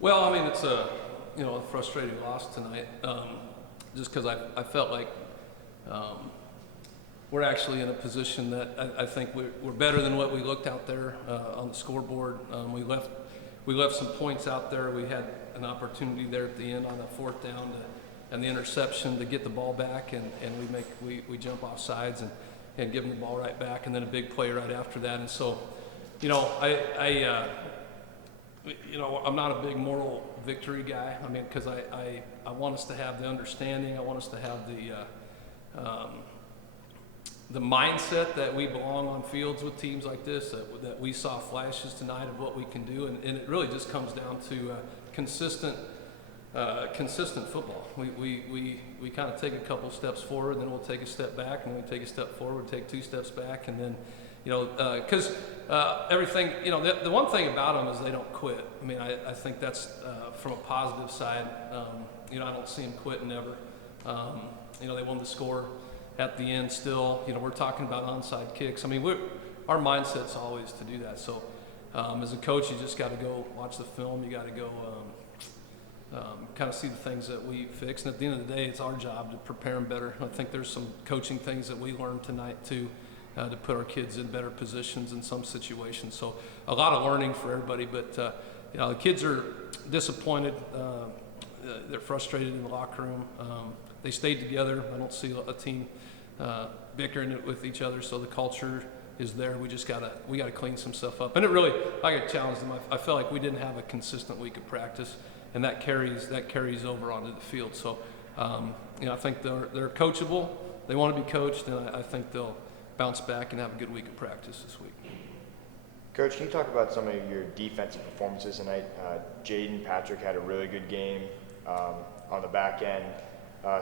Well, I mean, it's a frustrating loss tonight, just because I felt like we're actually in a position that I think we're better than what we looked out there on the scoreboard. We left some points out there. We had an opportunity there at the end on that fourth down and the interception to get the ball back, and we jump off sides and give them the ball right back, and then a big play right after that. And so, I'm not a big moral victory guy. I mean, because I want us to have the understanding. I want us to have the mindset that we belong on fields with teams like this, that we saw flashes tonight of what we can do, and it really just comes down to consistent football. We kind of take a couple steps forward, then we'll take a step back, and then we take a step forward, take 2 steps back, and then, because everything, the one thing about them is they don't quit. I mean, I think that's from a positive side. I don't see them quitting ever. They won the score at the end still. We're talking about onside kicks. I mean, our mindset's always to do that. So as a coach, you just got to go watch the film. You got to go kind of see the things that we fix. And at the end of the day, it's our job to prepare them better. I think there's some coaching things that we learned tonight too, to put our kids in better positions in some situations. So a lot of learning for everybody, but the kids are disappointed. They're frustrated in the locker room. They stayed together. I don't see a team bickering it with each other, so the culture is there. We gotta clean some stuff up. And it really, I got challenged them. I felt like we didn't have a consistent week of practice, and that carries over onto the field. So I think they're coachable. They want to be coached, and I think they'll bounce back and have a good week of practice this week. Coach, can you talk about some of your defensive performances tonight? Jaden Patrick had a really good game on the back end.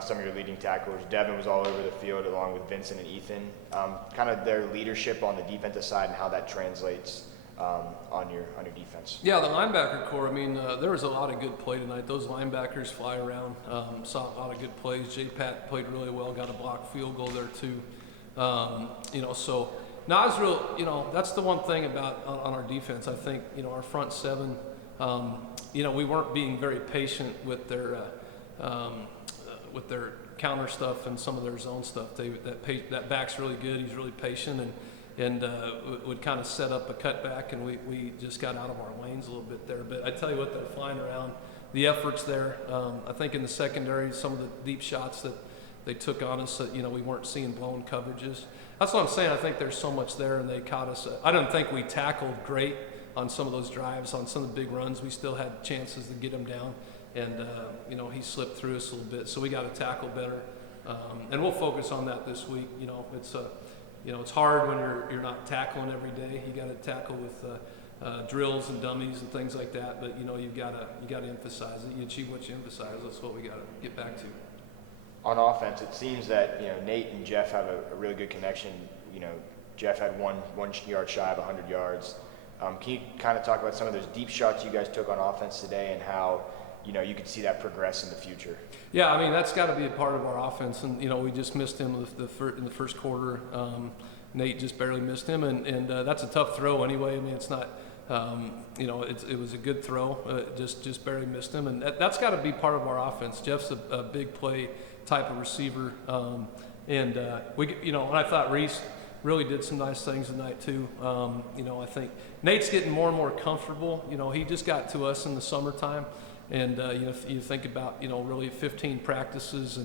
Some of your leading tacklers, Devin was all over the field along with Vincent and Ethan. Kind of their leadership on the defensive side and how that translates on your defense. Yeah, the linebacker core. I mean, there was a lot of good play tonight. Those linebackers fly around. Saw a lot of good plays. J-Pat played really well. Got a blocked field goal there too. So now I was real. That's the one thing about on our defense. I think our front seven. We weren't being very patient with their counter stuff and some of their zone stuff. That back's really good. He's really patient and would kind of set up a cutback, and we just got out of our lanes a little bit there. But I tell you what, they're flying around. The efforts there. I think in the secondary, some of the deep shots that they took on us, we weren't seeing blown coverages. That's what I'm saying. I think there's so much there, and they caught us. I don't think we tackled great on some of those drives. On some of the big runs, we still had chances to get him down. And, he slipped through us a little bit, so we got to tackle better. And we'll focus on that this week. It's hard when you're not tackling every day. You got to tackle with drills and dummies and things like that. But, you got to emphasize it. You achieve what you emphasize. That's what we got to get back to. On offense, it seems that, Nate and Jeff have a really good connection. Jeff had one yard shy of 100 yards. Can you kind of talk about some of those deep shots you guys took on offense today and how you could see that progress in the future? Yeah, I mean, that's got to be a part of our offense. And, we just missed him in the first quarter. Nate just barely missed him. And that's a tough throw anyway. I mean, it's not, it was a good throw. Just barely missed him. And that's got to be part of our offense. Jeff's a big play type of receiver. And I thought Reese really did some nice things tonight too. I think Nate's getting more and more comfortable. He just got to us in the summertime. And you think about really 15 practices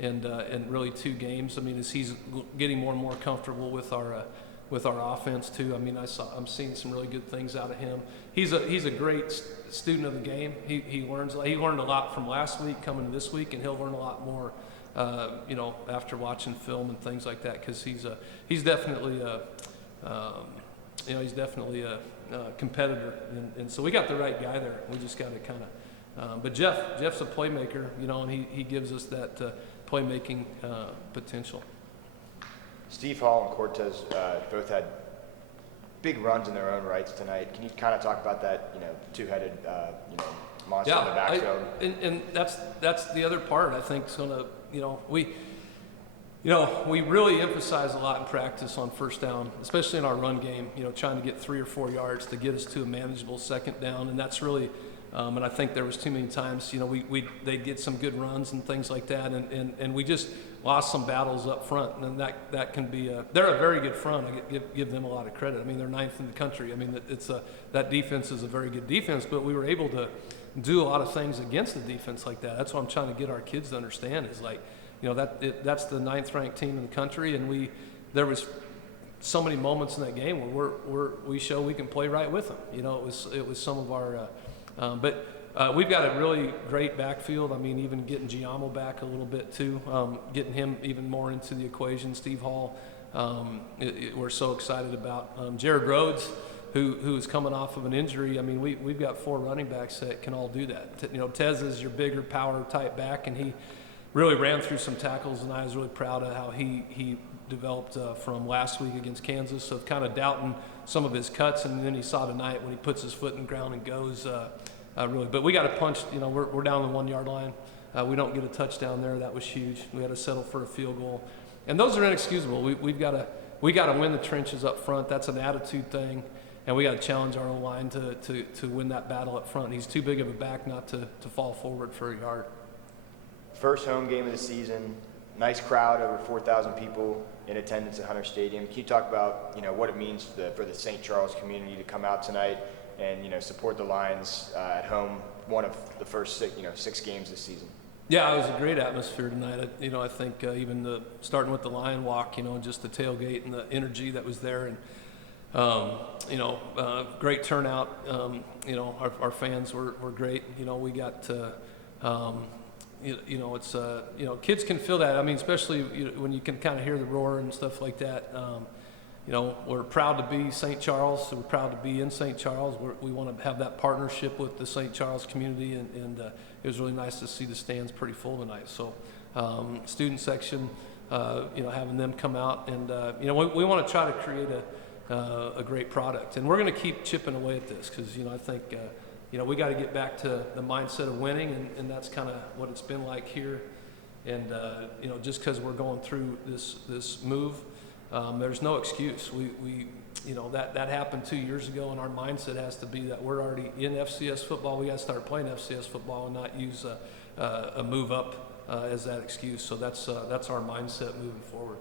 and really 2 games. I mean, as he's getting more and more comfortable with our offense too. I mean, I'm seeing some really good things out of him. He's a great student of the game. He learned a lot from last week coming to this week, and he'll learn a lot more. After watching film and things like that, because he's definitely a competitor, and so we got the right guy there. We just got to kind of. But Jeff's a playmaker, and he gives us that playmaking potential. Steve Hall and Cortez both had big runs in their own rights tonight. Can you kind of talk about that, two-headed, monster in the backfield? And that's the other part I think is going to, we really emphasize a lot in practice on first down, especially in our run game, trying to get 3 or 4 yards to get us to a manageable second down. And that's really And I think there was too many times, they'd get some good runs and things like that, and we just lost some battles up front, and that can be they're a very good front. I give them a lot of credit. I mean, they're 9th in the country. I mean, that defense is a very good defense, but we were able to do a lot of things against the defense like that. That's what I'm trying to get our kids to understand is that's the 9th ranked team in the country, and there was so many moments in that game where we show we can play right with them. It was some of our but we've got a really great backfield. I mean, even getting Giammo back a little bit too, getting him even more into the equation. Steve Hall, we're so excited about. Jared Rhodes, who is coming off of an injury. I mean, we've got 4 running backs that can all do that. Tez is your bigger power type back, and he really ran through some tackles, and I was really proud of how he developed from last week against Kansas. So kind of doubting some of his cuts, and then he saw tonight when he puts his foot in the ground and goes. Really, but we got to punch. We're down the 1 yard line. We don't get a touchdown there. That was huge. We had to settle for a field goal, and those are inexcusable. We got to win the trenches up front. That's an attitude thing, and we got to challenge our own line to win that battle up front. He's too big of a back not to fall forward for a yard. First home game of the season. Nice crowd, over 4,000 people in attendance at Hunter Stadium. Can you talk about what it means for the St. Charles community to come out tonight and support the Lions at home, one of the first 6 games this season? Yeah, it was a great atmosphere tonight. I think even starting with the Lion Walk, just the tailgate and the energy that was there, and great turnout. Our fans were great. We got. It's kids can feel that. I mean, especially when you can kind of hear the roar and stuff like that. We're proud to be St. Charles. So we're proud to be in St. Charles. We want to have that partnership with the St. Charles community, and it was really nice to see the stands pretty full tonight. So, student section, having them come out, and we want to try to create a great product, and we're going to keep chipping away at this because I think. We got to get back to the mindset of winning, and that's kind of what it's been like here. And just because we're going through this move, there's no excuse. That happened 2 years ago, and our mindset has to be that we're already in FCS football. We got to start playing FCS football and not use a move up as that excuse. So that's our mindset moving forward.